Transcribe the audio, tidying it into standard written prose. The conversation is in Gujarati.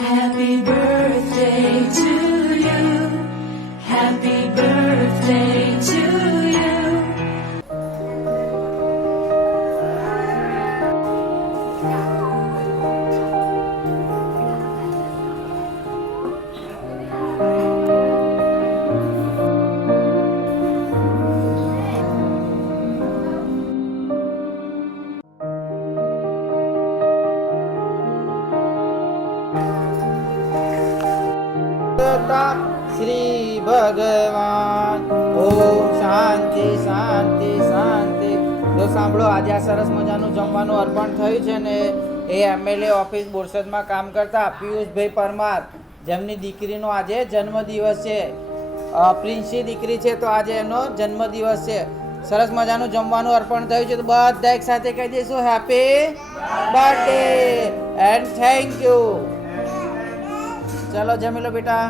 Happy birthday to you. Happy birthday to you. Shri ભગવાન. ઓમ શાંતિ શાંતિ શાંતિ. તો સાંભળો, આજે આ સરસ મજાનું જમવાનું અર્પણ થયું છે ને એ એમએલએ ઓફિસ બોરસદમાં કામ કરતા પિયુષભાઈ પરમાર, જેમની દીકરીનો આજે જન્મદિવસ છે. પ્રિન્સી દીકરી છે, તો આજે એનો જન્મદિવસ છે. સરસ મજાનું જમવાનું અર્પણ થયું છે, તો બધા એક સાથે કહી દઈશું happy birthday and thank you. ચલો જમી લો બેટા.